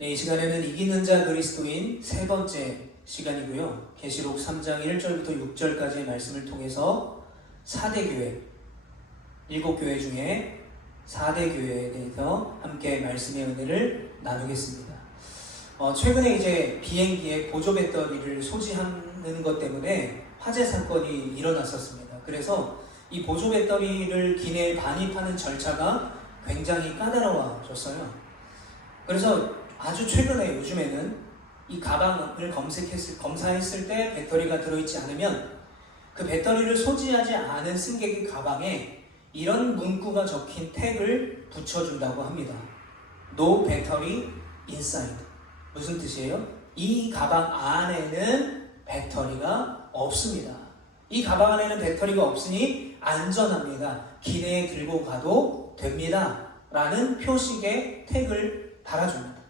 네, 이 시간에는 이기는 자 그리스도인 세 번째 시간이고요. 계시록 3장 1절부터 6절까지의 말씀을 통해서 4대 교회, 7교회 중에 4대 교회에 대해서 함께 말씀의 은혜를 나누겠습니다. 최근에 이제 비행기에 보조 배터리를 소지하는 것 때문에 화재 사건이 일어났었습니다. 그래서 이 보조 배터리를 기내에 반입하는 절차가 굉장히 까다로워졌어요. 그래서 아주 최근에 요즘에는 이 가방을 검사했을 때 배터리가 들어있지 않으면 그 배터리를 소지하지 않은 승객의 가방에 이런 문구가 적힌 태그를 붙여준다고 합니다. No battery inside. 무슨 뜻이에요? 이 가방 안에는 배터리가 없습니다. 이 가방 안에는 배터리가 없으니 안전합니다. 기내에 들고 가도 됩니다. 라는 표식의 태그를 달아줍니다.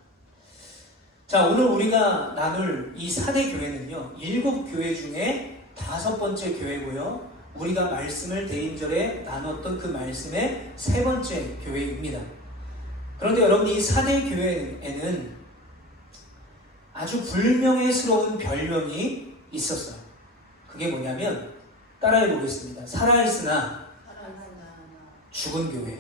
자, 오늘 우리가 나눌 이 4대 교회는요, 7교회 중에 5번째 교회고요. 우리가 말씀을 대인절에 나눴던 그 말씀의 3번째 교회입니다. 그런데 여러분, 이 4대 교회에는 아주 불명예스러운 별명이 있었어요. 그게 뭐냐면, 따라해 보겠습니다. 살아있으나 죽은 교회.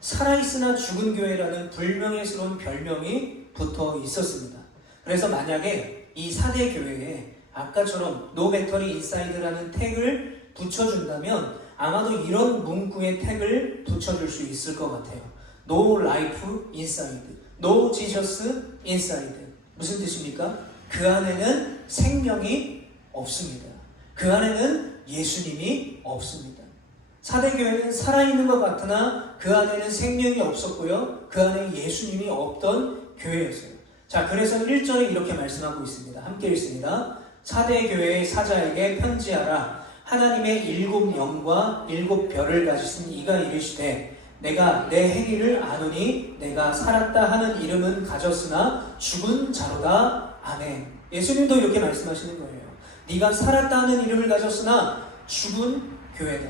살아있으나 죽은 교회라는 불명예스러운 별명이 붙어 있었습니다. 그래서 만약에 이 4대 교회에 아까처럼 No Battery Inside라는 태그를 붙여준다면 아마도 이런 문구의 태그를 붙여줄 수 있을 것 같아요. No Life Inside, No Jesus Inside. 무슨 뜻입니까? 그 안에는 생명이 없습니다. 그 안에는 예수님이 없습니다. 4대 교회는 살아있는 것 같으나 그 안에는 생명이 없었고요. 그 안에 예수님이 없던 교회였어요. 자, 그래서 1절에 이렇게 말씀하고 있습니다. 함께 읽습니다. 4대 교회의 사자에게 편지하라. 하나님의 7영과 7별을 가지신 이가 이르시되 내가 내 행위를 아노니 내가 살았다 하는 이름은 가졌으나 죽은 자로다. 아멘. 예수님도 이렇게 말씀하시는 거예요. 네가 살았다 하는 이름을 가졌으나 죽은 교회다.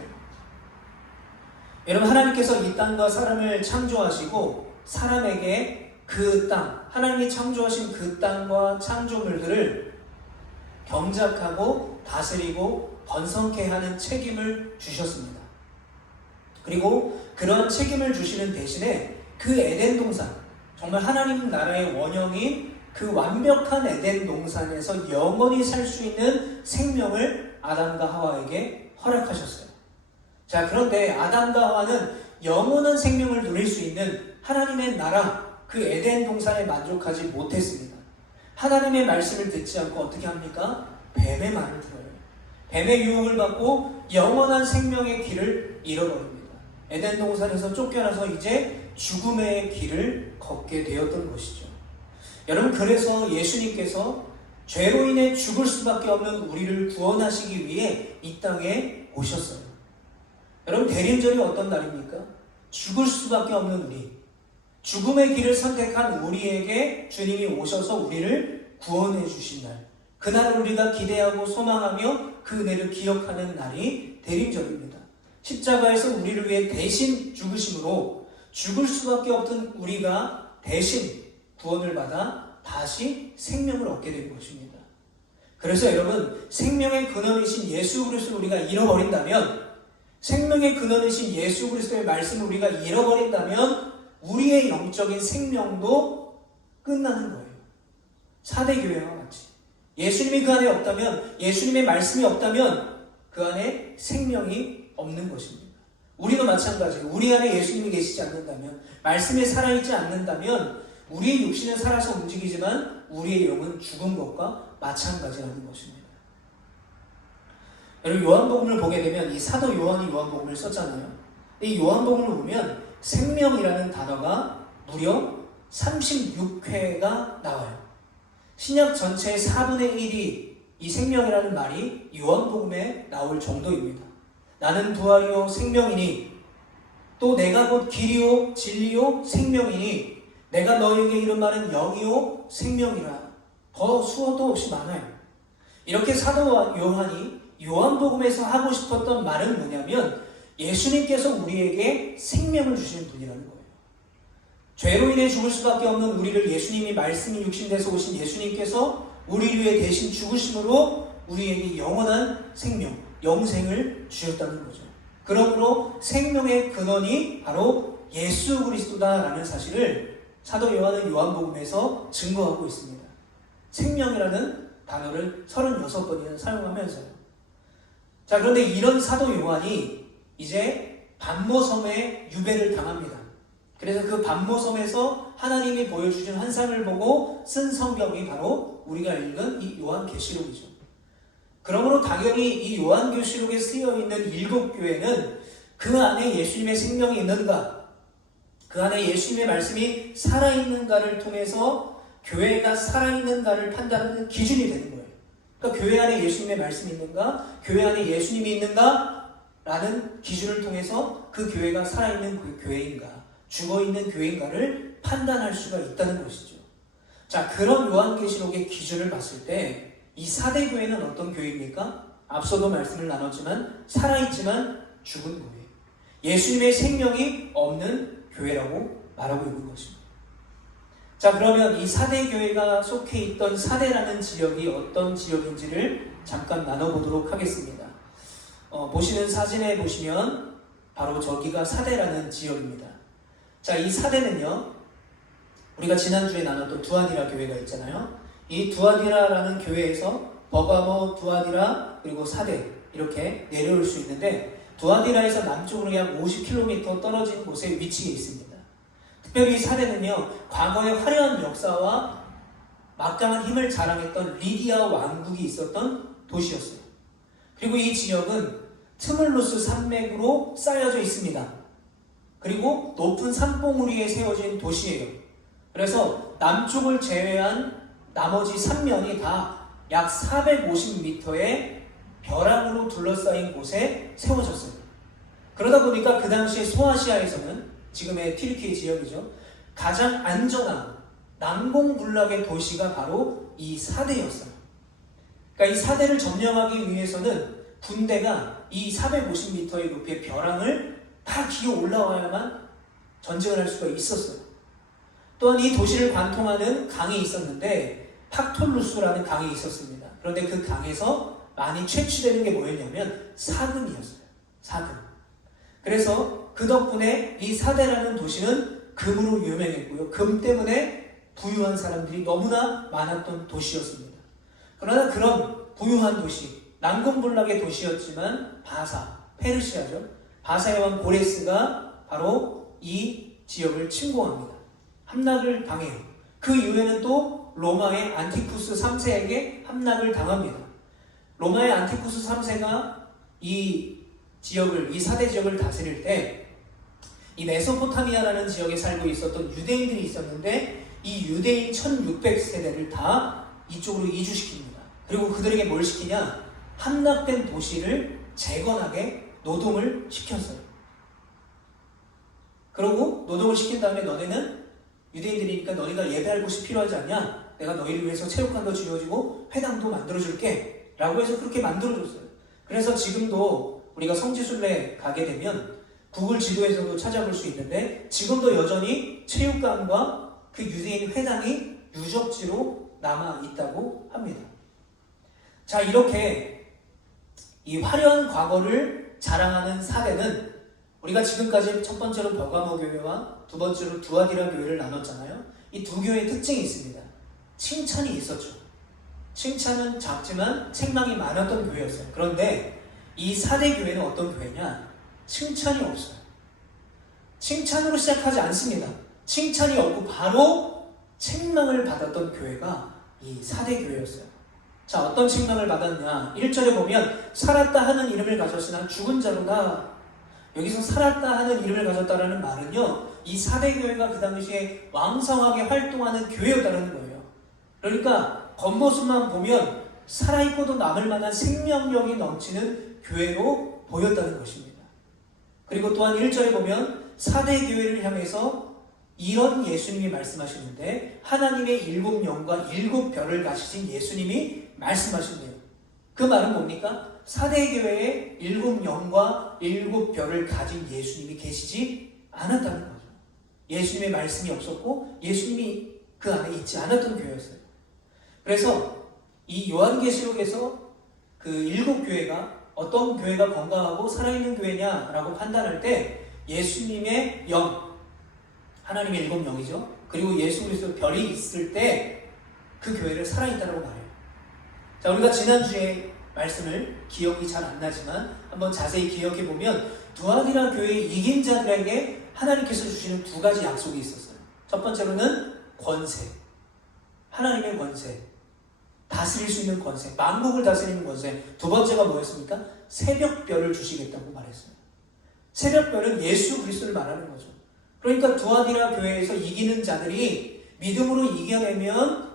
여러분, 하나님께서 이 땅과 사람을 창조하시고 사람에게 그 땅, 하나님이 창조하신 그 땅과 창조물들을 경작하고 다스리고 번성케 하는 책임을 주셨습니다. 그리고 그런 책임을 주시는 대신에 그 에덴 동산, 정말 하나님 나라의 원형인 그 완벽한 에덴 동산에서 영원히 살 수 있는 생명을 아담과 하와에게 허락하셨어요. 자, 그런데 아담과 하와는 영원한 생명을 누릴 수 있는 하나님의 나라, 그 에덴 동산에 만족하지 못했습니다. 하나님의 말씀을 듣지 않고 어떻게 합니까? 뱀의 말을 들어요. 뱀의 유혹을 받고 영원한 생명의 길을 잃어버립니다. 에덴 동산에서 쫓겨나서 이제 죽음의 길을 걷게 되었던 것이죠. 여러분, 그래서 예수님께서 죄로 인해 죽을 수밖에 없는 우리를 구원하시기 위해 이 땅에 오셨어요. 여러분, 대림절이 어떤 날입니까? 죽을 수밖에 없는 우리, 죽음의 길을 선택한 우리에게 주님이 오셔서 우리를 구원해 주신 날, 그날을 우리가 기대하고 소망하며 그 은혜를 기억하는 날이 대림절입니다. 십자가에서 우리를 위해 대신 죽으심으로 죽을 수밖에 없던 우리가 대신 구원을 받아 다시 생명을 얻게 된 것입니다. 그래서 여러분, 생명의 근원이신 예수 그리스도를 우리가 잃어버린다면, 생명의 근원이신 예수 그리스도의 말씀을 우리가 잃어버린다면 우리의 영적인 생명도 끝나는 거예요. 4대 교회와 같이 예수님이 그 안에 없다면, 예수님의 말씀이 없다면 그 안에 생명이 없는 것입니다. 우리도 마찬가지로 우리 안에 예수님이 계시지 않는다면, 말씀이 살아있지 않는다면 우리의 육신은 살아서 움직이지만 우리의 영은 죽은 것과 마찬가지라는 것입니다. 여러분, 요한복음을 보게 되면 이 사도 요한이 요한복음을 썼잖아요. 이 요한복음을 보면 생명이라는 단어가 무려 36회가 나와요. 신약 전체의 4분의 1이 이 생명이라는 말이 요한복음에 나올 정도입니다. 나는 부활이요 생명이니 또 내가 곧 길이요 진리요 생명이니 내가 너에게 이른 말은 영이요 생명이라. 더 수어도 없이 많아요. 이렇게 사도 요한이 요한복음에서 하고 싶었던 말은 뭐냐면 예수님께서 우리에게 생명을 주시는 분이라는 거예요. 죄로 인해 죽을 수밖에 없는 우리를 예수님이 말씀이 육신돼서 오신 예수님께서 우리 위해 대신 죽으심으로 우리에게 영원한 생명, 영생을 주셨다는 거죠. 그러므로 생명의 근원이 바로 예수 그리스도다라는 사실을 사도 요한은 요한복음에서 증거하고 있습니다. 생명이라는 단어를 36번이나 사용하면서요. 자, 그런데 이런 사도 요한이 이제 반모섬에 유배를 당합니다. 그래서 그 반모섬에서 하나님이 보여주신 환상을 보고 쓴 성경이 바로 우리가 읽은 이 요한계시록이죠. 그러므로 당연히 이 요한계시록에 쓰여있는 7교회는 그 안에 예수님의 생명이 있는가, 그 안에 예수님의 말씀이 살아있는가를 통해서 교회가 살아있는가를 판단하는 기준이 되는 거예요. 그러니까 교회 안에 예수님의 말씀이 있는가, 교회 안에 예수님이 있는가 라는 기준을 통해서 그 교회가 살아있는 그 교회인가, 죽어있는 교회인가를 판단할 수가 있다는 것이죠. 자, 그런 요한계시록의 기준을 봤을 때 이 4대 교회는 어떤 교회입니까? 앞서도 말씀을 나눴지만 살아있지만 죽은 교회, 예수님의 생명이 없는 교회라고 말하고 있는 것입니다. 자, 그러면 이 4대 교회가 속해 있던 4대라는 지역이 어떤 지역인지를 잠깐 나눠보도록 하겠습니다. 보시는 사진에 보시면 바로 저기가 4대라는 지역입니다. 자, 이 4대는요, 우리가 지난주에 나눴던 두아디라 교회가 있잖아요. 이 두아디라라는 교회에서 버가모, 두아디라, 그리고 4대 이렇게 내려올 수 있는데, 두아디라에서 남쪽으로 약 50km 떨어진 곳에 위치해 있습니다. 특별히 이 4대는요, 과거의 화려한 역사와 막강한 힘을 자랑했던 리디아 왕국이 있었던 도시였어요. 그리고 이 지역은 트물루스 산맥으로 쌓여져 있습니다. 그리고 높은 산봉우리 위에 세워진 도시예요. 그래서 남쪽을 제외한 나머지 3면이 다 약 450m의 벼랑으로 둘러싸인 곳에 세워졌어요. 그러다 보니까 그 당시에 소아시아에서는, 지금의 튀르키예 지역이죠, 가장 안전한 난공불락의 도시가 바로 이 4대였어요. 그러니까 이 4대를 점령하기 위해서는 군대가 이 450m의 높이의 벼랑을 다 기어 올라와야만 전쟁을 할 수가 있었어요. 또한 이 도시를 관통하는 강이 있었는데 팍톨루스라는 강이 있었습니다. 그런데 그 강에서 많이 채취되는 게 뭐였냐면 사금이었어요. 사금. 그래서 그 덕분에 이 4대라는 도시는 금으로 유명했고요. 금 때문에 부유한 사람들이 너무나 많았던 도시였습니다. 그러나 그런 부유한 도시, 난공불락의 도시였지만 바사, 페르시아죠. 바사의 왕 고레스가 바로 이 지역을 침공합니다. 함락을 당해요. 그 이후에는 또 로마의 안티쿠스 3세에게 함락을 당합니다. 로마의 안티쿠스 3세가 이 지역을, 이 4대 지역을 다스릴 때 이 메소포타미아라는 지역에 살고 있었던 유대인들이 있었는데 이 유대인 1600세대를 다 이쪽으로 이주시킵니다. 그리고 그들에게 뭘 시키냐? 함락된 도시를 재건하게 노동을 시켰어요. 그러고 노동을 시킨 다음에 너네는 유대인들이니까 너희가 예배할 곳이 필요하지 않냐? 내가 너희를 위해서 체육관도 지어주고 회당도 만들어줄게 라고 해서 그렇게 만들어줬어요. 그래서 지금도 우리가 성지순례 가게 되면 구글 지도에서도 찾아볼 수 있는데 지금도 여전히 체육관과 그 유대인 회당이 유적지로 남아있다고 합니다. 자, 이렇게 이 화려한 과거를 자랑하는 4대는 우리가 지금까지 첫 번째로 버가모 교회와 두 번째로 두아디라 교회를 나눴잖아요. 이 두 교회의 특징이 있습니다. 칭찬이 있었죠. 칭찬은 작지만 책망이 많았던 교회였어요. 그런데 이 4대 교회는 어떤 교회냐? 칭찬이 없어요. 칭찬으로 시작하지 않습니다. 칭찬이 없고 바로 책망을 받았던 교회가 이 4대 교회였어요. 자, 어떤 책망을 받았냐? 1절에 보면 살았다 하는 이름을 가졌으나 죽은 자로다. 여기서 살았다 하는 이름을 가졌다라는 말은요, 이 4대 교회가 그 당시에 왕성하게 활동하는 교회였다는 거예요. 그러니까 겉모습만 보면 살아있고도 남을 만한 생명력이 넘치는 교회로 보였다는 것입니다. 그리고 또한 1절에 보면 4대 교회를 향해서 이런 예수님이 말씀하시는데, 하나님의 7영과 7별을 가지신 예수님이 말씀하신대요. 그 말은 뭡니까? 4대 교회에 7영과 7별을 가진 예수님이 계시지 않았다는 거죠. 예수님의 말씀이 없었고 예수님이 그 안에 있지 않았던 교회였어요. 그래서 이 요한계시록에서 그 7교회가 어떤 교회가 건강하고 살아있는 교회냐라고 판단할 때 예수님의 영, 하나님의 7영이죠. 그리고 예수 그리스도 별이 있을 때 그 교회를 살아있다고 말해요. 자, 우리가 지난주에 말씀을 기억이 잘 안 나지만 한번 자세히 기억해 보면 두아디라 교회의 이긴 자들에게 하나님께서 주시는 2가지 약속이 있었어요. 첫 번째로는 권세, 하나님의 권세, 다스릴 수 있는 권세, 만국을 다스리는 권세. 두 번째가 뭐였습니까? 새벽별을 주시겠다고 말했어요. 새벽별은 예수 그리스도를 말하는 거죠. 그러니까 두아디라 교회에서 이기는 자들이 믿음으로 이겨내면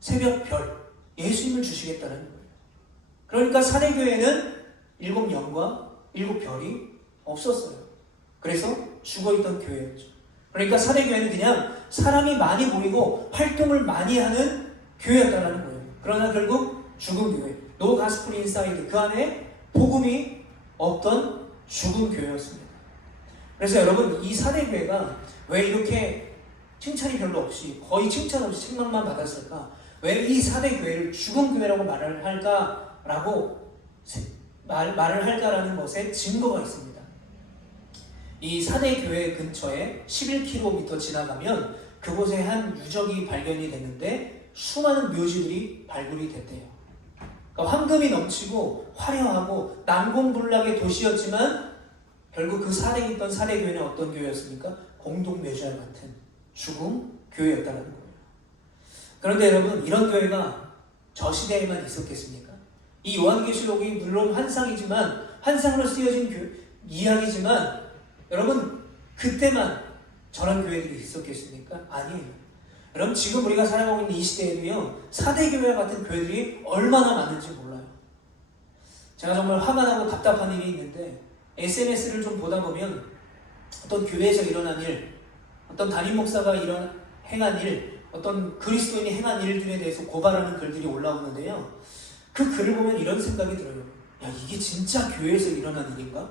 새벽별, 예수님을 주시겠다는 거예요. 그러니까 사대교회는 7영과 7별이 없었어요. 그래서 죽어있던 교회였죠. 그러니까 사대교회는 그냥 사람이 많이 모이고 활동을 많이 하는 교회였다는 거예요. 그러나 결국 죽은 교회, 노 가스플 인사이드, 그 안에 복음이 없던 죽은 교회였습니다. 그래서 여러분, 이 사대교회가 왜 이렇게 칭찬이 별로 없이, 거의 칭찬 없이 책망만 받았을까? 왜 이 사대교회를 죽은 교회라고 말을 할까라는 것에 증거가 있습니다. 이 사대교회 근처에 11km 지나가면 그곳에 한 유적이 발견이 됐는데 수많은 묘지들이 발굴이 됐대요. 그러니까 황금이 넘치고 화려하고 난공불락의 도시였지만 결국 그 사대에 있던 사대교회는 어떤 교회였습니까? 공동묘지와 같은 죽음 교회였다는 거예요. 그런데 여러분, 이런 교회가 저 시대에만 있었겠습니까? 이 요한계시록이 물론 환상이지만, 환상으로 쓰여진 이야기지만 여러분, 그때만 저런 교회들이 있었겠습니까? 아니에요. 여러분, 지금 우리가 살아가고 있는 이 시대에도요, 사대교회와 같은 교회들이 얼마나 많은지 몰라요. 제가 정말 화가 나고 답답한 일이 있는데 SNS를 좀 보다 보면 어떤 교회에서 일어난 일, 어떤 담임 목사가 행한 일, 어떤 그리스도인이 행한 일들에 대해서 고발하는 글들이 올라오는데요. 그 글을 보면 이런 생각이 들어요. 야, 이게 진짜 교회에서 일어난 일인가?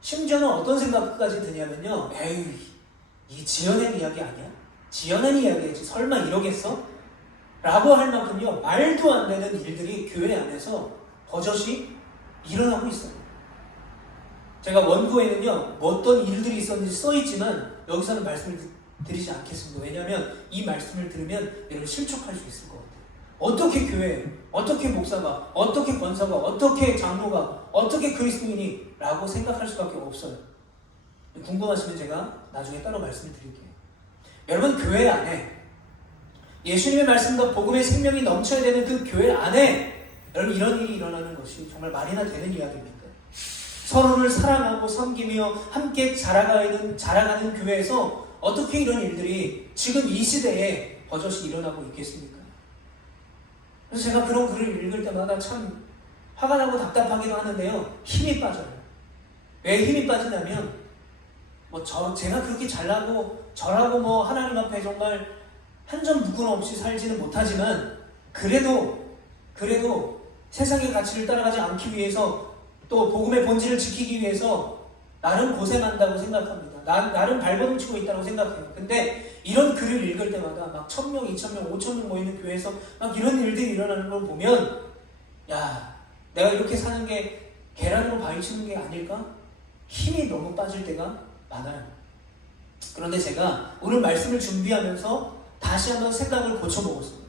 심지어는 어떤 생각까지 드냐면요. 에이, 이 지어낸 이야기 아니야? 지어낸 이야기지. 설마 이러겠어? 라고 할 만큼요. 말도 안 되는 일들이 교회 안에서 버젓이 일어나고 있어요. 제가 원고에는요. 어떤 일들이 있었는지 써있지만 여기서는 말씀을 드리지 않겠습니다. 왜냐하면 이 말씀을 들으면 여러분 실족할 수 있을 것 같아요. 어떻게 교회, 어떻게 목사가, 어떻게 권사가, 어떻게 장로가, 어떻게 그리스도인이 라고 생각할 수밖에 없어요. 궁금하시면 제가 나중에 따로 말씀을 드릴게요. 여러분, 교회 안에 예수님의 말씀과 복음의 생명이 넘쳐야 되는 그 교회 안에 여러분, 이런 일이 일어나는 것이 정말 말이나 되는 이야기입니까? 서로를 사랑하고 섬기며 함께 자라가는 교회에서 어떻게 이런 일들이 지금 이 시대에 버젓이 일어나고 있겠습니까? 그래서 제가 그런 글을 읽을 때마다 참 화가 나고 답답하기도 하는데요. 힘이 빠져요. 왜 힘이 빠지냐면 제가 그렇게 잘나고 저라고 하나님 앞에 정말 한 점 누군 없이 살지는 못하지만 그래도 세상의 가치를 따라가지 않기 위해서 또 복음의 본질을 지키기 위해서 나름 고생한다고 생각합니다. 나름 발버둥 치고 있다고 생각해요. 근데 이런 글을 읽을 때마다 막 1000명, 2000명, 5000명 모이는 교회에서 막 이런 일들이 일어나는 걸 보면 야, 내가 이렇게 사는 게 계란으로 바위치는 게 아닐까? 힘이 너무 빠질 때가 많아요. 그런데 제가 오늘 말씀을 준비하면서 다시 한번 생각을 고쳐보겠습니다.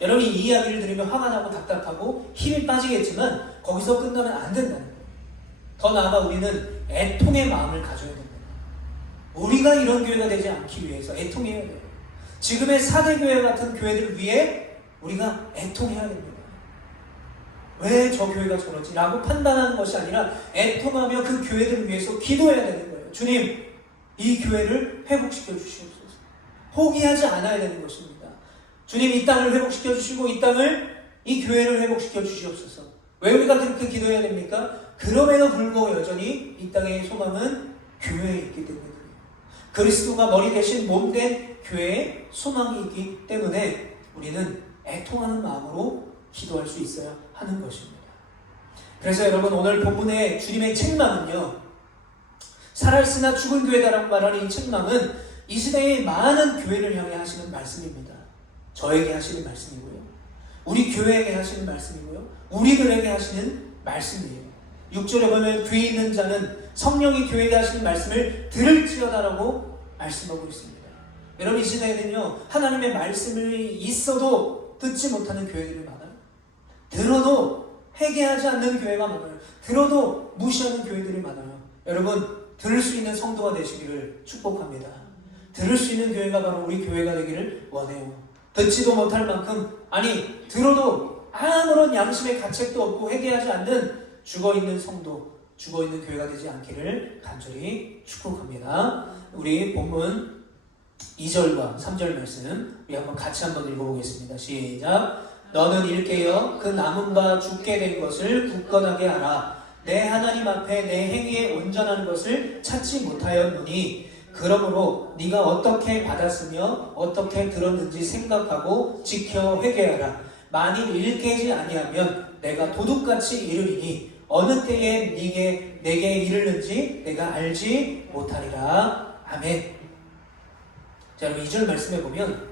여러분이 이 이야기를 들으면 화가 나고 답답하고 힘이 빠지겠지만 거기서 끝나면 안 된다는 거예요. 더 나아가 우리는 애통의 마음을 가져야 됩니다. 우리가 이런 교회가 되지 않기 위해서 애통해야 돼요. 지금의 사대교회 같은 교회들을 위해 우리가 애통해야 됩니다. 왜 저 교회가 저러지? 라고 판단하는 것이 아니라 애통하며 그 교회들을 위해서 기도해야 되는 거예요. 주님, 이 교회를 회복시켜 주시옵소서. 포기하지 않아야 되는 것입니다. 주님, 이 땅을 회복시켜 주시고 이 교회를 회복시켜 주시옵소서. 왜 우리가 그렇게 기도해야 됩니까? 그럼에도 불구하고 여전히 이 땅의 소망은 교회에 있기 때문에 그리스도가 머리 대신 몸된 교회의 소망이 있기 때문에 우리는 애통하는 마음으로 기도할 수 있어야 하는 것입니다. 그래서 여러분, 오늘 본문의 주님의 책망은요, 살아있으나 죽은 교회다라고 말하는 이 책망은 이 시대의 많은 교회를 향해 하시는 말씀입니다. 저에게 하시는 말씀이고요. 우리 교회에게 하시는 말씀이고요. 우리들에게 하시는 말씀이에요. 6절에 보면 귀 있는 자는 성령이 교회에게 하시는 말씀을 들을지어다라고 말씀하고 있습니다. 여러분, 이 시대에는요, 하나님의 말씀이 있어도 듣지 못하는 교회들이 많아요. 들어도 회개하지 않는 교회가 많아요. 들어도 무시하는 교회들이 많아요. 여러분, 들을 수 있는 성도가 되시기를 축복합니다. 들을 수 있는 교회가 바로 우리 교회가 되기를 원해요. 듣지도 못할 만큼, 아니 들어도 아무런 양심의 가책도 없고 회개하지 않는 죽어있는 성도, 죽어있는 교회가 되지 않기를 간절히 축복합니다. 우리 본문 2절과 3절 말씀 우리 같이 한번 읽어보겠습니다. 시작. 너는 일깨어 그 남은 바 죽게 된 것을 굳건하게 하라. 내 하나님 앞에 내 행위에 온전한 것을 찾지 못하였노니 그러므로 네가 어떻게 받았으며 어떻게 들었는지 생각하고 지켜 회개하라. 만일 일깨지 아니하면 내가 도둑같이 이르리니 어느 때에 내게 이르는지 내가 알지 못하리라. 아멘. 자, 여러분 2절 말씀해 보면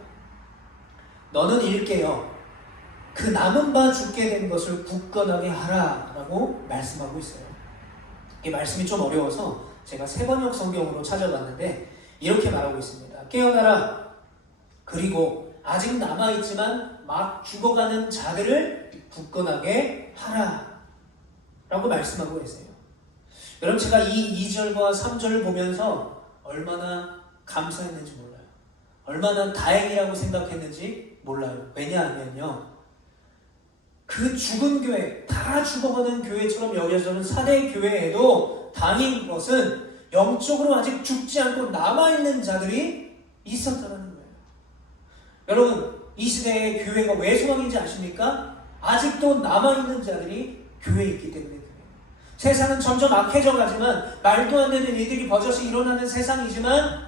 너는 일깨어 그 남은 바 죽게 된 것을 굳건하게 하라 라고 말씀하고 있어요. 이 말씀이 좀 어려워서 제가 세번역 성경으로 찾아봤는데 이렇게 말하고 있습니다. 깨어나라. 그리고 아직 남아있지만 막 죽어가는 자들을 굳건하게 하라 라고 말씀하고 계세요. 여러분, 제가 이 2절과 3절을 보면서 얼마나 감사했는지 몰라요. 얼마나 다행이라고 생각했는지 몰라요. 왜냐하면요, 그 죽은 교회, 다 죽어가는 교회처럼 여겨지는 사대 교회에도 다행인 것은 영적으로 아직 죽지 않고 남아있는 자들이 있었다는 거예요. 여러분, 이 시대의 교회가 왜 소망인지 아십니까? 아직도 남아있는 자들이 교회에 있기 때문에 그래요. 세상은 점점 악해져 가지만, 말도 안 되는 일들이 버젓이 일어나는 세상이지만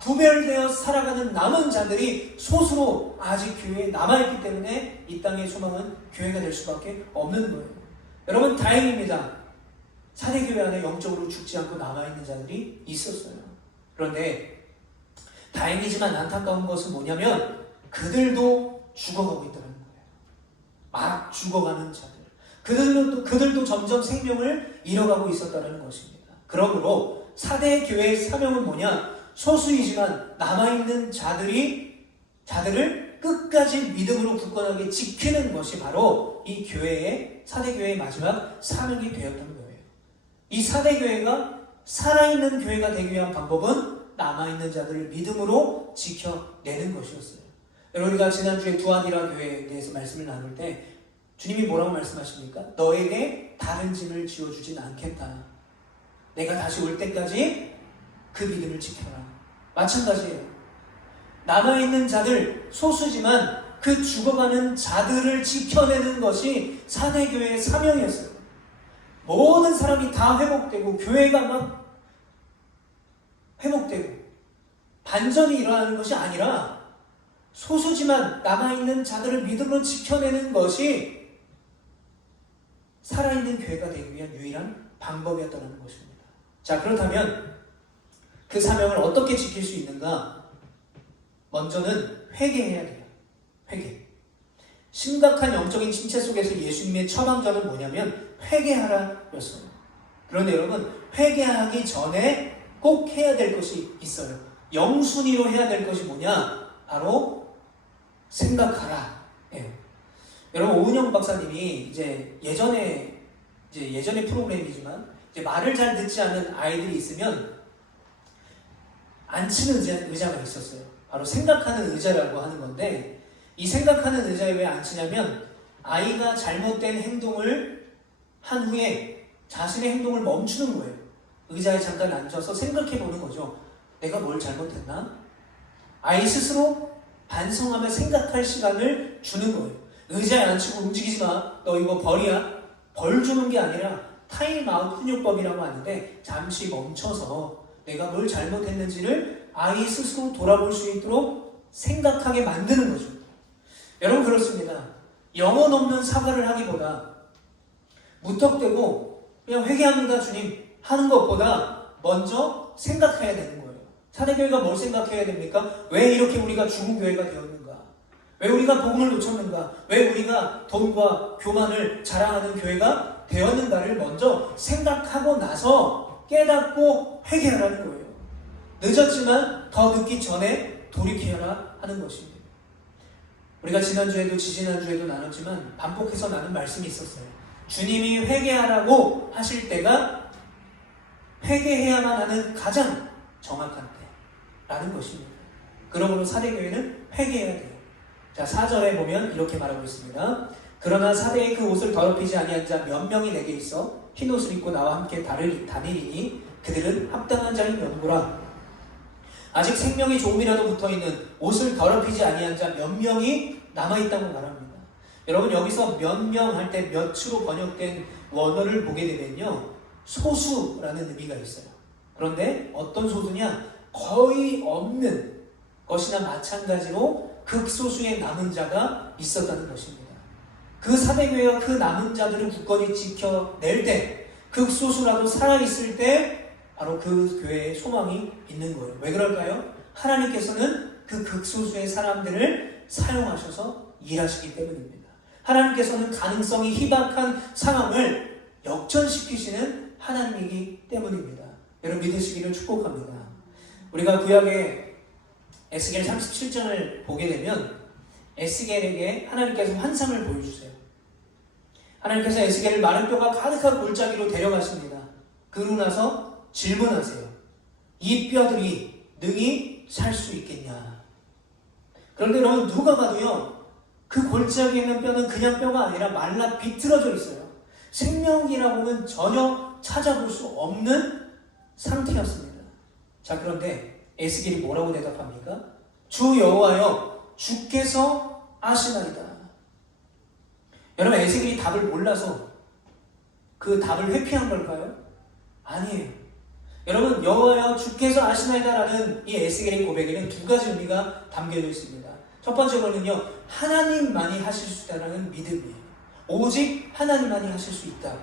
구별되어 살아가는 남은 자들이 소수로 아직 교회에 남아있기 때문에 이 땅의 소망은 교회가 될 수밖에 없는 거예요. 여러분, 다행입니다. 사대교회 안에 영적으로 죽지 않고 남아있는 자들이 있었어요. 그런데 다행이지만 안타까운 것은 뭐냐면 그들도 죽어가고 있다는 거예요. 막 죽어가는 자들. 그들도 점점 생명을 잃어가고 있었다는 것입니다. 그러므로 사대교회의 사명은 뭐냐? 소수이지만 남아있는 자들을 끝까지 믿음으로 굳건하게 지키는 것이 바로 이 교회의, 사대교회의 마지막 사명이 되었던 거예요. 이 사대교회가 살아있는 교회가 되기 위한 방법은 남아있는 자들을 믿음으로 지켜내는 것이었어요. 여러분, 우리가 지난주에 두아디라 교회에 대해서 말씀을 나눌 때 주님이 뭐라고 말씀하십니까? 너에게 다른 짐을 지어주진 않겠다. 내가 다시 올 때까지 그 믿음을 지켜라. 마찬가지예요. 남아있는 자들, 소수지만 그 죽어가는 자들을 지켜내는 것이 사대교회의 사명이었어요. 모든 사람이 다 회복되고 교회가 막 회복되고 반전이 일어나는 것이 아니라 소수지만 남아있는 자들을 믿음으로 지켜내는 것이 살아있는 교회가 되기 위한 유일한 방법이었다는 것입니다. 자, 그렇다면 그 사명을 어떻게 지킬 수 있는가? 먼저는 회개해야 돼요. 회개. 심각한 영적인 침체 속에서 예수님의 처방전은 뭐냐면 회개하라 였어요. 그런데 여러분, 회개하기 전에 꼭 해야 될 것이 있어요. 영순위로 해야 될 것이 뭐냐? 바로 생각하라. 예. 여러분, 오은영 박사님이 예전에 프로그램이지만 말을 잘 듣지 않는 아이들이 있으면 앉히는 의자가 있었어요. 바로 생각하는 의자라고 하는 건데, 이 생각하는 의자에 왜 앉히냐면 아이가 잘못된 행동을 한 후에 자신의 행동을 멈추는 거예요. 의자에 잠깐 앉아서 생각해 보는 거죠. 내가 뭘 잘못했나? 아이 스스로 반성하며 생각할 시간을 주는 거예요. 의자에 앉히고 움직이지 마. 너 이거 벌이야. 벌 주는 게 아니라 타임아웃 훈육법이라고 하는데 잠시 멈춰서 내가 뭘 잘못했는지를 아이 스스로 돌아볼 수 있도록 생각하게 만드는 거죠. 여러분, 그렇습니다. 영혼 없는 사과를 하기보다 무턱대고 그냥 회개합니다 주님 하는 것보다 먼저 생각해야 되는 거예요. 사대교회가 뭘 생각해야 됩니까? 왜 이렇게 우리가 죽은 교회가 되었는가? 왜 우리가 복음을 놓쳤는가? 왜 우리가 돈과 교만을 자랑하는 교회가 되었는가를 먼저 생각하고 나서 깨닫고 회개하라는 거예요. 늦었지만 더 늦기 전에 돌이켜라 하는 것입니다. 우리가 지난주에도 지지난주에도 나눴지만 반복해서 나눈 말씀이 있었어요. 주님이 회개하라고 하실 때가 회개해야만 하는 가장 정확한 때라는 것입니다. 그러므로 사대교회는 회개해야 돼요. 자, 4절에 보면 이렇게 말하고 있습니다. 그러나 사대의 그 옷을 더럽히지 아니한 자 몇 명이 내게 있어 흰 옷을 입고 나와 함께 다니리니 그들은 합당한 자인 연고라. 아직 생명이 조금이라도 붙어있는 옷을 더럽히지 아니한 자 몇 명이 남아있다고 말합니다. 여러분, 여기서 몇 명 할 때 몇으로 번역된 원어를 보게 되면요, 소수라는 의미가 있어요. 그런데 어떤 소수냐? 거의 없는 것이나 마찬가지로 극소수의 남은 자가 있었다는 것입니다. 그 사대교회와 그 남은 자들을 굳건히 지켜낼 때, 극소수라도 살아있을 때 바로 그 교회에 소망이 있는 거예요. 왜 그럴까요? 하나님께서는 그 극소수의 사람들을 사용하셔서 일하시기 때문입니다. 하나님께서는 가능성이 희박한 상황을 역전시키시는 하나님이기 때문입니다. 여러분 믿으시기를 축복합니다. 우리가 구약의 에스겔 37장을 보게 되면 에스겔에게 하나님께서 환상을 보여주세요. 하나님께서 에스겔을 마른 뼈가 가득한 골짜기로 데려가십니다. 그러고 나서 질문하세요. 이 뼈들이 능히 살 수 있겠냐? 그런데 여러분, 누가 봐도요, 그 골짜기에 있는 뼈는 그냥 뼈가 아니라 말라 비틀어져 있어요. 생명이라고는 전혀 찾아볼 수 없는 상태였습니다. 자, 그런데 에스겔이 뭐라고 대답합니까? 주 여호와여, 주께서 아시나이다. 여러분, 에스겔이 답을 몰라서 그 답을 회피한 걸까요? 아니에요. 여러분, 여호와여 주께서 아시나이다라는 이 에스겔의 고백에는 두 가지 의미가 담겨져 있습니다. 첫 번째로는요, 하나님만이 하실 수 있다는 믿음이에요. 오직 하나님만이 하실 수 있다.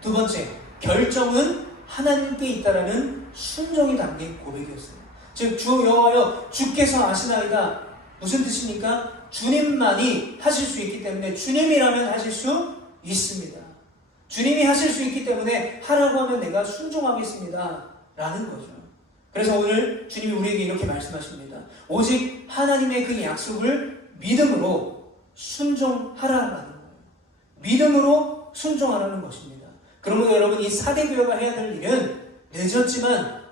두 번째, 결정은 하나님께 있다라는 순종이 담긴 고백이었어요. 즉, 주 여호와여 주께서 아시나이다. 무슨 뜻입니까? 주님만이 하실 수 있기 때문에 주님이라면 하실 수 있습니다. 주님이 하실 수 있기 때문에 하라고 하면 내가 순종하겠습니다 라는 거죠. 그래서 오늘 주님이 우리에게 이렇게 말씀하십니다. 오직 하나님의 그 약속을 믿음으로 순종하라라는 거예요. 믿음으로 순종하라는 것입니다. 그러므로 여러분, 이 사대교회가 해야 될 일은 늦었지만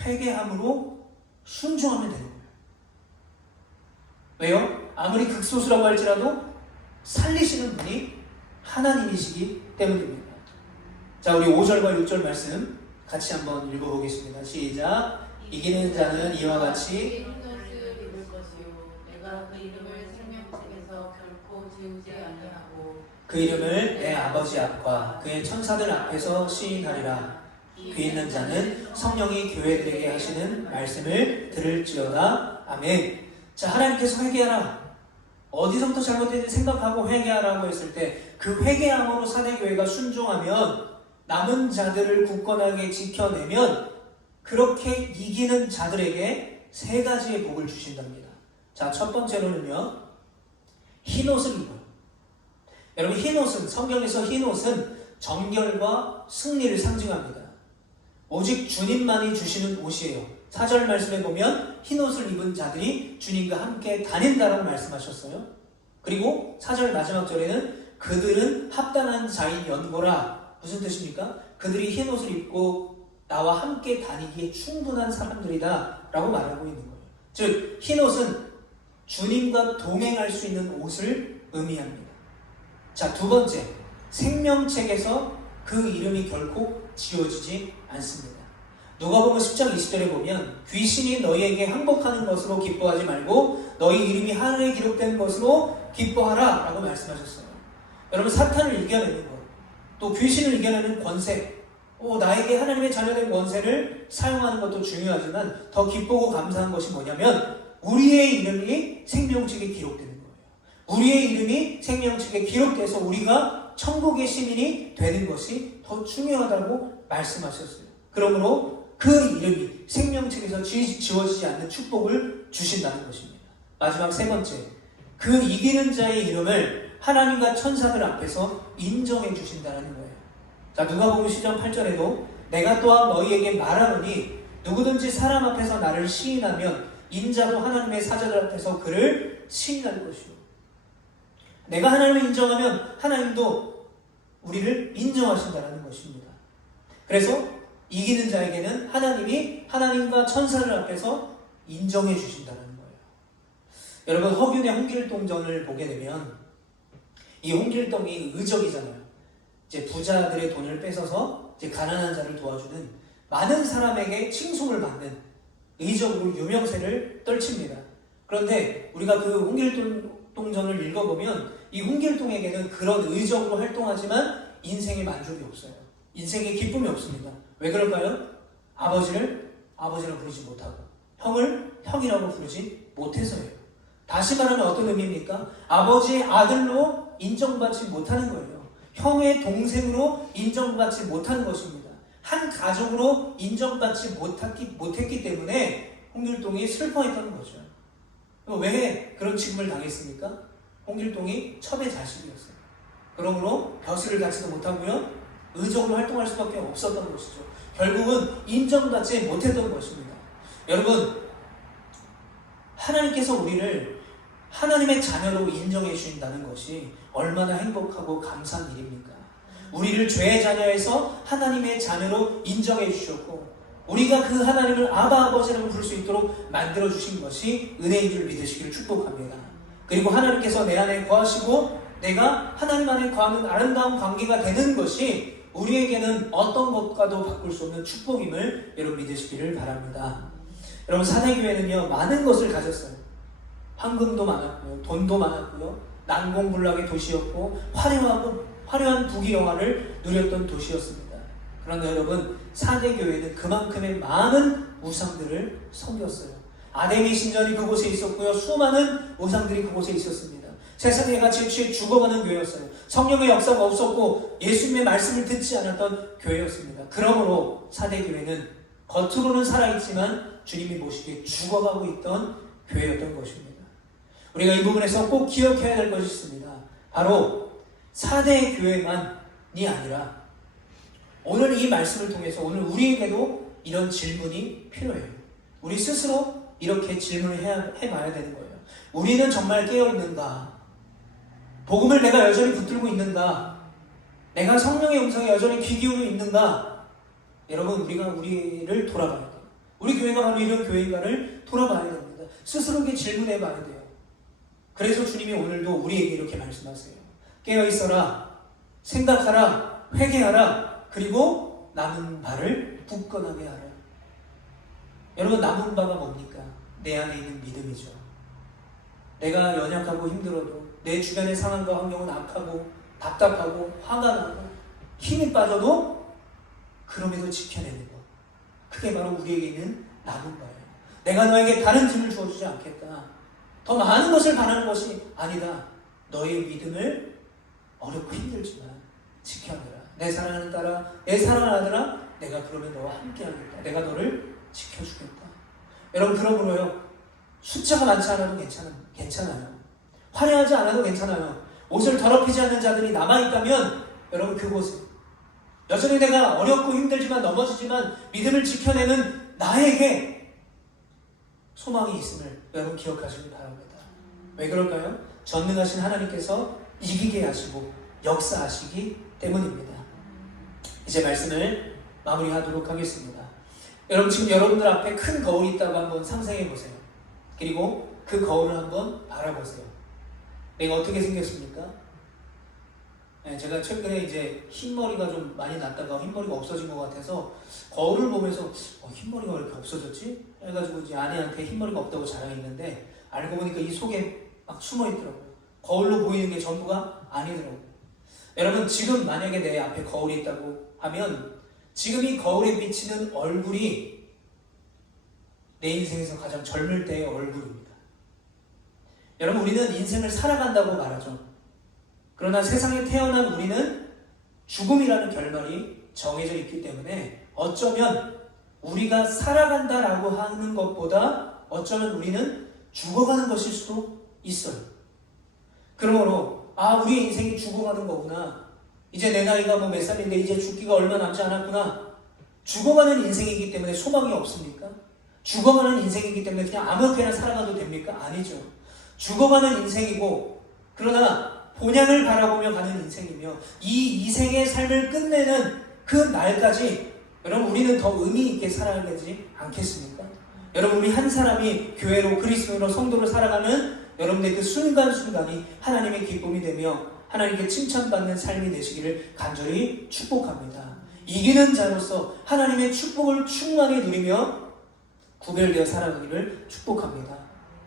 회개함으로 순종하면 되는 거예요. 왜요? 아무리 극소수라고 할지라도 살리시는 분이 하나님이시기 때문입니다. 자, 우리 5절과 6절 말씀 같이 한번 읽어보겠습니다. 시작. 이기는 자는 이와 같이 흰옷을 입을 것이요 내가 그 이름을 생명책에서 결코 지우지 아니하고 그 이름을 내 아버지 앞과 그의 천사들 앞에서 시인하리라. 그 있는 자는 성령이 교회들에게 하시는 말씀을 들을지어다. 아멘. 자, 하나님께서 회개하라. 어디서부터 잘못됐는지 생각하고 회개하라고 했을 때 그 회개함으로 사대교회가 순종하면, 남은 자들을 굳건하게 지켜내면 그렇게 이기는 자들에게 세 가지의 복을 주신답니다. 자, 첫 번째로는요, 흰옷을 입어요. 여러분, 흰옷은, 성경에서 흰옷은 정결과 승리를 상징합니다. 오직 주님만이 주시는 옷이에요. 4절 말씀에 보면 흰옷을 입은 자들이 주님과 함께 다닌다라고 말씀하셨어요. 그리고 4절 마지막 절에는 그들은 합당한 자인 연고라. 무슨 뜻입니까? 그들이 흰옷을 입고 나와 함께 다니기에 충분한 사람들이다 라고 말하고 있는 거예요. 즉, 흰옷은 주님과 동행할 수 있는 옷을 의미합니다. 자, 두 번째, 생명책에서 그 이름이 결코 지워지지 않습니다. 누가복음 10장 20절에 보면 귀신이 너희에게 항복하는 것으로 기뻐하지 말고 너희 이름이 하늘에 기록된 것으로 기뻐하라 라고 말씀하셨어요. 여러분, 사탄을 이겨내는 것, 또 귀신을 이겨내는 권세, 나에게 하나님의 자녀된 권세를 사용하는 것도 중요하지만 더 기쁘고 감사한 것이 뭐냐면 우리의 이름이 생명책에 기록되는 거예요. 우리의 이름이 생명책에 기록돼서 우리가 천국의 시민이 되는 것이 더 중요하다고 말씀하셨어요. 그러므로 그 이름이 생명책에서 지워지지 않는 축복을 주신다는 것입니다. 마지막 세 번째, 그 이기는 자의 이름을 하나님과 천사들 앞에서 인정해 주신다는 거예요. 자, 누가복음 10장 8절에도 내가 또한 너희에게 말하노니 누구든지 사람 앞에서 나를 시인하면 인자도 하나님의 사자들 앞에서 그를 시인할 것이요. 내가 하나님을 인정하면 하나님도 우리를 인정하신다는 것입니다. 그래서 이기는 자에게는 하나님이 하나님과 천사들 앞에서 인정해 주신다는 거예요. 여러분, 허균의 홍길동전을 보게 되면 이 홍길동이 의적이잖아요. 이제 부자들의 돈을 뺏어서 이제 가난한 자를 도와주는, 많은 사람에게 칭송을 받는 의적으로 유명세를 떨칩니다. 그런데 우리가 그 홍길동전을 읽어보면 이 홍길동에게는 그런 의적으로 활동하지만 인생에 만족이 없어요. 인생에 기쁨이 없습니다. 왜 그럴까요? 아버지를 아버지라고 부르지 못하고 형을 형이라고 부르지 못해서예요. 다시 말하면 어떤 의미입니까? 아버지의 아들로 인정받지 못하는 거예요. 형의 동생으로 인정받지 못하는 것입니다. 한 가족으로 인정받지 못했기 때문에 홍길동이 슬퍼했다는 거죠. 왜 그런 취급을 당했습니까? 홍길동이 첩의 자식이었어요. 그러므로 벼슬을 갖지도 못하고요, 의적으로 활동할 수밖에 없었던 것이죠. 결국은 인정받지 못했던 것입니다. 여러분, 하나님께서 우리를 하나님의 자녀로 인정해 주신다는 것이 얼마나 행복하고 감사한 일입니까? 우리를 죄의 자녀에서 하나님의 자녀로 인정해 주셨고, 우리가 그 하나님을 아바 아버지라고 부를 수 있도록 만들어 주신 것이 은혜인 줄 믿으시기를 축복합니다. 그리고 하나님께서 내 안에 거하시고 내가 하나님 안에 거하는 아름다운 관계가 되는 것이 우리에게는 어떤 것과도 바꿀 수 없는 축복임을 여러분 믿으시기를 바랍니다. 여러분, 사내교회는요, 많은 것을 가졌어요. 황금도 많았고요, 돈도 많았고요, 난공불락의 도시였고 화려한 부귀영화를 누렸던 도시였습니다. 그런데 여러분, 사내교회는 그만큼의 많은 우상들을 섬겼어요. 아데미 신전이 그곳에 있었고요, 수많은 우상들이 그곳에 있었습니다. 세상에 같이 취해 죽어가는 교회였어요. 성령의 역사가 없었고 예수님의 말씀을 듣지 않았던 교회였습니다. 그러므로 사대교회는 겉으로는 살아있지만 주님이 보시기에 죽어가고 있던 교회였던 것입니다. 우리가 이 부분에서 꼭 기억해야 될 것이 있습니다. 바로 사대교회만이 아니라 오늘 이 말씀을 통해서 오늘 우리에게도 이런 질문이 필요해요. 우리 스스로 이렇게 질문을 해봐야 되는 거예요. 우리는 정말 깨어있는가? 복음을 내가 여전히 붙들고 있는가? 내가 성령의 음성에 여전히 귀 기울여 있는가? 여러분, 우리가 우리를 돌아봐야 돼요. 우리 교회가 바로 이런 교회인가를 돌아봐야 됩니다. 스스로에게 질문해 봐야 돼요. 그래서 주님이 오늘도 우리에게 이렇게 말씀하세요. 깨어있어라, 생각하라, 회개하라, 그리고 남은 바를 굳건하게 하라. 여러분, 남은 바가 뭡니까? 내 안에 있는 믿음이죠. 내가 연약하고 힘들어도, 내 주변의 상황과 환경은 악하고 답답하고 화가 나고 힘이 빠져도 그럼에도 지켜내는 것, 그게 바로 우리에게 있는 남은 바예요. 내가 너에게 다른 짐을 주어주지 않겠다, 더 많은 것을 바라는 것이 아니다, 너의 믿음을 어렵고 힘들지만 지켜내라. 내 사랑하는 딸아, 내 사랑하는 아들아, 내가 그러면 너와 함께하겠다. 내가 너를 지켜주겠다. 여러분, 그러므로요, 숫자가 많지 않아도 괜찮아요. 화려하지 않아도 괜찮아요. 옷을 더럽히지 않는 자들이 남아있다면 여러분, 그곳에 여전히 내가 어렵고 힘들지만 넘어지지만 믿음을 지켜내는 나에게 소망이 있음을 여러분 기억하시기 바랍니다. 왜 그럴까요? 전능하신 하나님께서 이기게 하시고 역사하시기 때문입니다. 이제 말씀을 마무리하도록 하겠습니다. 여러분, 지금 여러분들 앞에 큰 거울이 있다고 한번 상상해 보세요. 그리고 그 거울을 한번 바라보세요. 내가 어떻게 생겼습니까? 네, 제가 최근에 이제 흰머리가 좀 많이 났다가 흰머리가 없어진 것 같아서 거울을 보면서 흰머리가 왜 이렇게 없어졌지? 해가지고 이제 아내한테 흰머리가 없다고 자랑했는데 알고 보니까 이 속에 막 숨어 있더라고요. 거울로 보이는 게 전부가 아니더라고요. 여러분, 지금 만약에 내 앞에 거울이 있다고 하면 지금 이 거울에 비치는 얼굴이 내 인생에서 가장 젊을 때의 얼굴입니다. 여러분, 우리는 인생을 살아간다고 말하죠. 그러나 세상에 태어난 우리는 죽음이라는 결말이 정해져 있기 때문에 어쩌면 우리가 살아간다라고 하는 것보다 어쩌면 우리는 죽어가는 것일 수도 있어요. 그러므로 우리의 인생이 죽어가는 거구나. 이제 내 나이가 뭐 몇 살인데 이제 죽기가 얼마 남지 않았구나. 죽어가는 인생이기 때문에 소망이 없습니까? 죽어가는 인생이기 때문에 그냥 아무렇게나 살아가도 됩니까? 아니죠. 죽어가는 인생이고 그러나 본향을 바라보며 가는 인생이며 이 이생의 삶을 끝내는 그 날까지 여러분 우리는 더 의미 있게 살아야 되지 않겠습니까? 여러분 우리 한 사람이 교회로 그리스도로 성도로 살아가는 여러분의 그 순간순간이 하나님의 기쁨이 되며 하나님께 칭찬받는 삶이 되시기를 간절히 축복합니다. 이기는 자로서 하나님의 축복을 충만히 누리며 구별되어 살아가기를 축복합니다.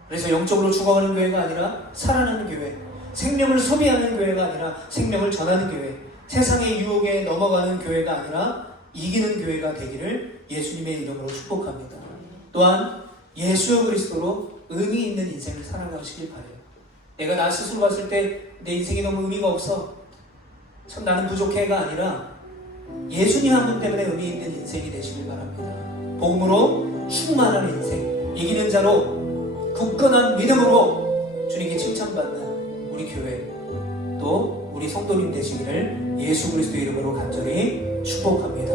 그래서 영적으로 죽어가는 교회가 아니라 살아나는 교회, 생명을 소비하는 교회가 아니라 생명을 전하는 교회, 세상의 유혹에 넘어가는 교회가 아니라 이기는 교회가 되기를 예수님의 이름으로 축복합니다. 또한 예수 그리스도로 의미 있는 인생을 살아가시길 바라요. 내가 나 스스로 봤을 때 내 인생이 너무 의미가 없어, 참 나는 부족해가 아니라 예수님 한 분 때문에 의미 있는 인생이 되시길 바랍니다. 복음으로 충만한 인생, 이기는 자로 굳건한 믿음으로 주님께 칭찬받는 우리 교회, 또 우리 성도님 되시기를 예수 그리스도 이름으로 간절히 축복합니다.